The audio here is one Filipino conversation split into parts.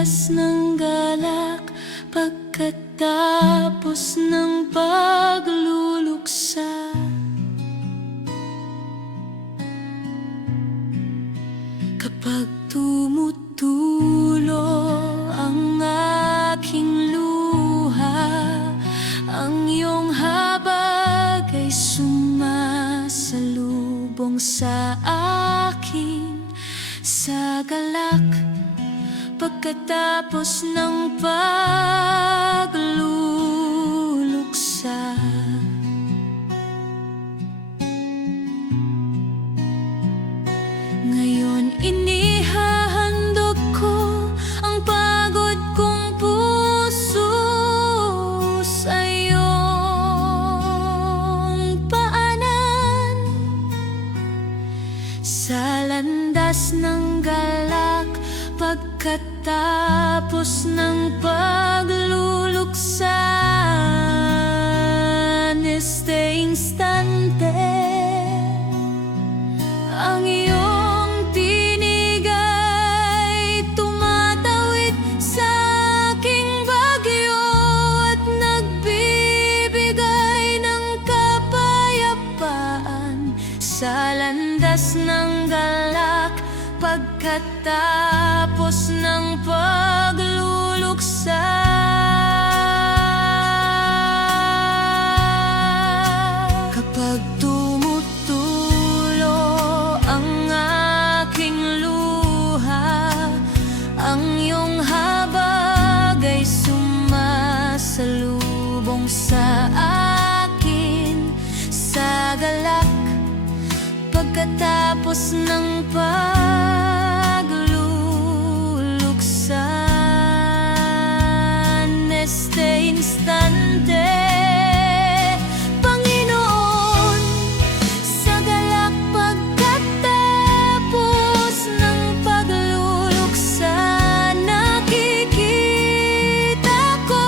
landas ng galak pagkatapos ng pagluluksa. Kapag tumutulo ang aking luha, ang iyong habag ay sumasalubong sa akin sa galak pagkatapos ng pagluluksa. Ngayon inihahandog ko ang pagod kong puso sa iyong paanan, sa landas ng galak pagkatapos ng pagluluksa. Neste instante ang iyong tinig ay tumatawid sa aking bagyo at nagbibigay ng kapayapaan sa landas ng galak pagkatapos ng pagluluksa. Kapag tumutulo ang aking luha, ang iyong habag ay sumasalubong sa akin sa galak pagkatapos ng pagluluksa. Neste instante, Panginoon, sa galak pagkatapos ng pagluluksa, nakikita ko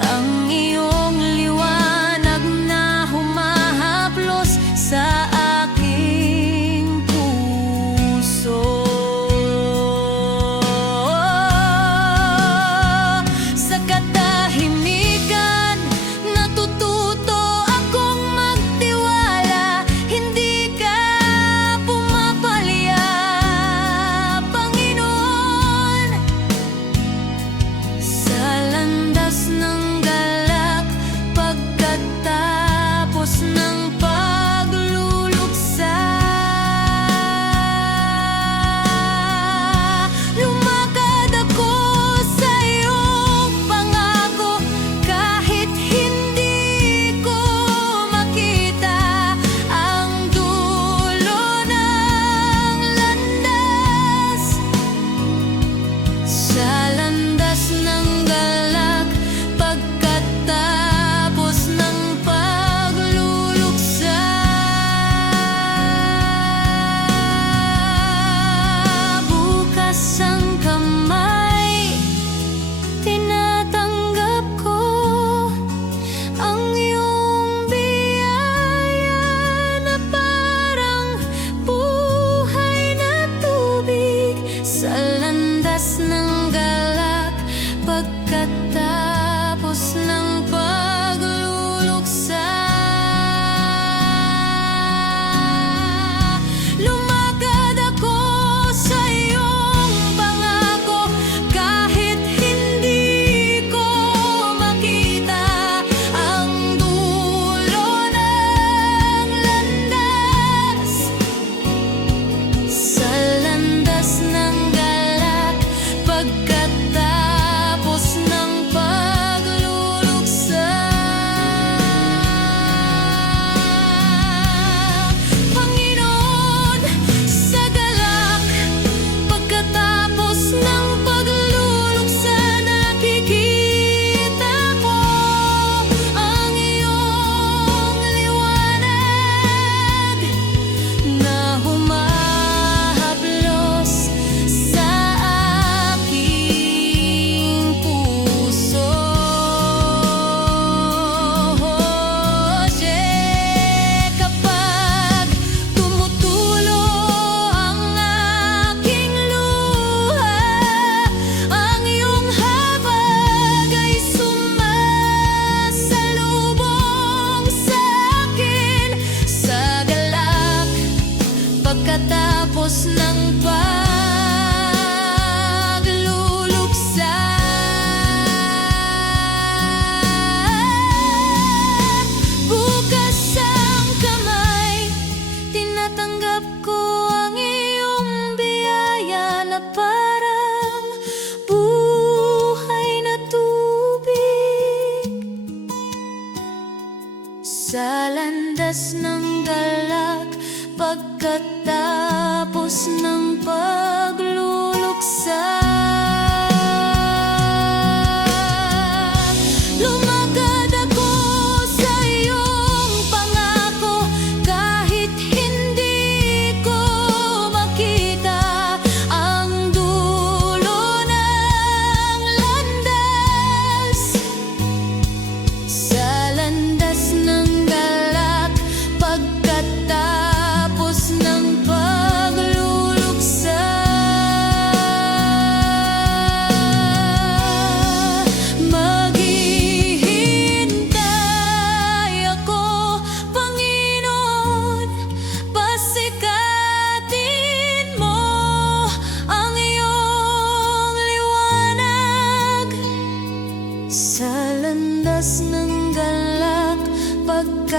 ang iyong liwanag na humahaplos sa akin.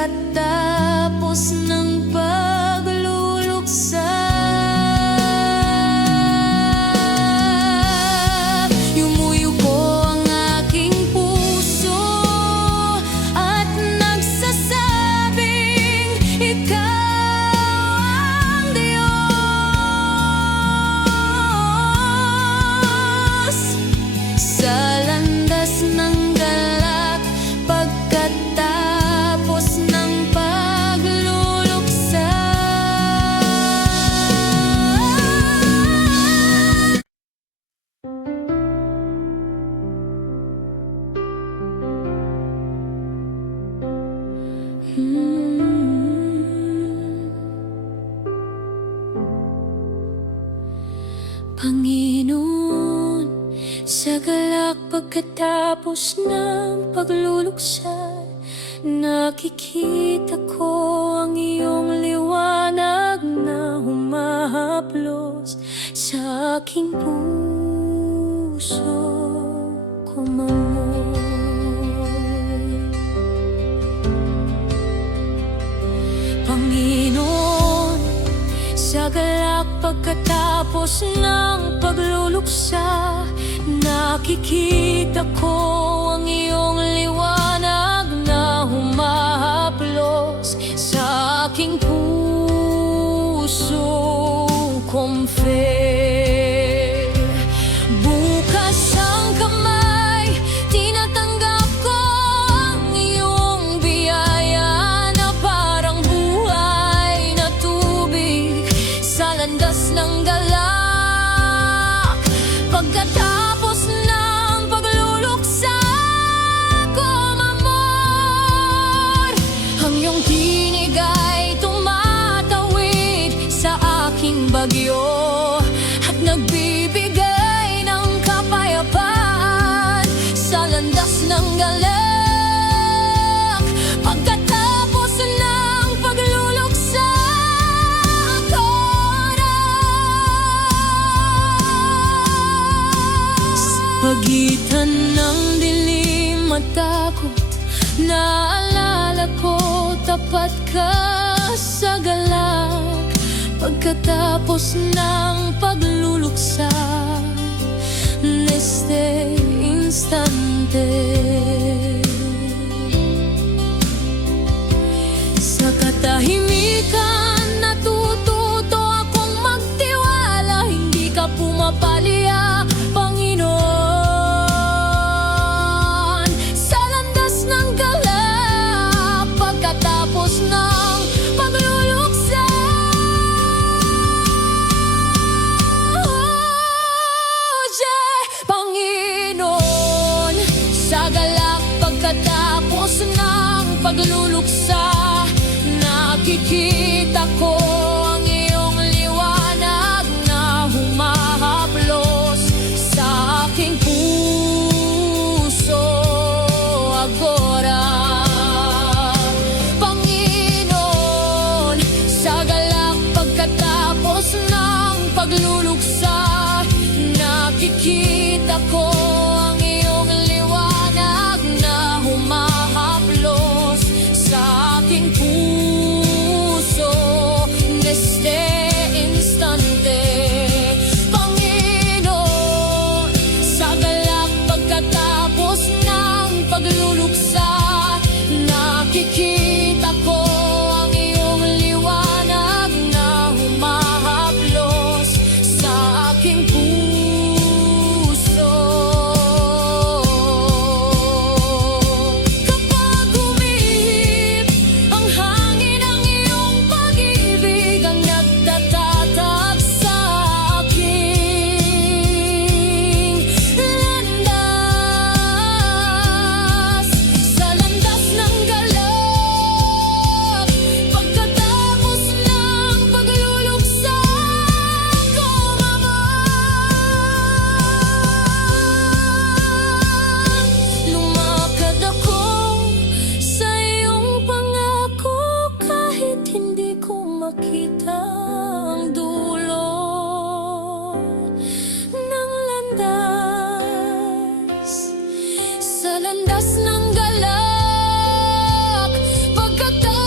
pagkatapos ng pagluluksa. Yumuyuko ang aking puso at nagsasabing ikaw ang Diyos. Sa landas ng galak pagkatapos ng pagluluksa. Panginoon, sa galak pagkatapos ng pagluluksa, nakikita ko ang iyong liwanag na humahaplos sa aking puso kumamoy. Panginoon, sa galak pagkatapos ng pagluluksa, nakikita ko ang iyong liwanag na humahaplos sa aking puso kumfe. Bukas ang kamay, tinatanggap ko ang iyong biyaya na parang buhay na tubig sa landas ng galak. Pagkatapos ng pagluluksa, kumamor. Ang iyong tinig ay tumatawid sa aking bagyo at nagbibigay ng kapayapaan sa landas ng galak. Pagkatapos ng pagluluksa, pagitan ng dilim at takot, naalala ko tapat ka sa galak. Pagkatapos ng pagluluksa, neste instante. Sa katahimikan, natututo akong magtiwala. Hindi ka pumapalya, Panginoon. Sa landas ng galak, pagkatapos ng pagluluksa, Panginoon, sa galak pagkatapos ng pagluluksa, nakikita ko ang iyong liwanag na humahaplos sa aking puso agora. Panginoon, sa galak pagkatapos ng pagluluksa, nakikita ko ang iyong liwanag na humahaplos sa aking puso neste instante. Panginoon, sa galak pagkatapos ng pagluluksa, nakikita ko ang iyong liwanag na humahaplos sa aking puso. Kapag umihip ang hangin, ang iyong pag-ibig ang nagtatatag sa aking landas. Sa landas ng galak, pagkatapos ng pagluluksa, lumakad ako sa iyong pangako kahit hindi ko makita ang dulo ng landas. Sa landas ng galak, pagkatapos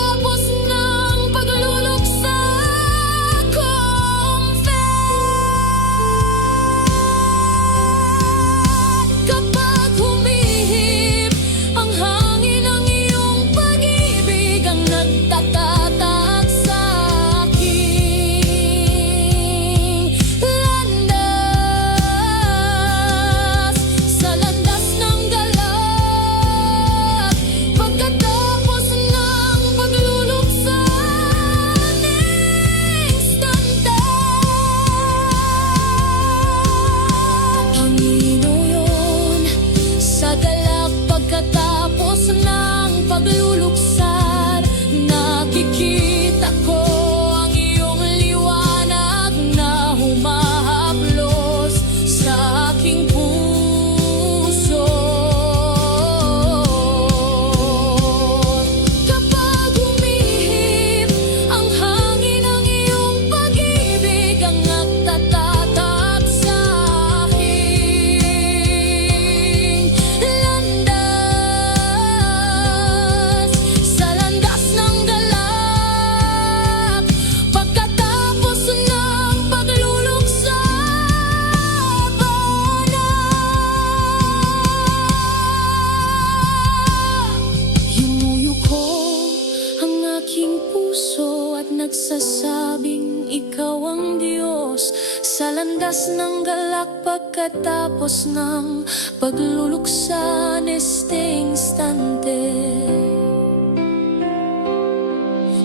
landas ng galak pagkatapos ng pagluluksa este instante.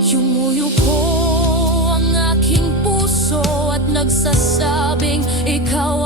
Yumuyuko ang aking puso at nagsasabing ikaw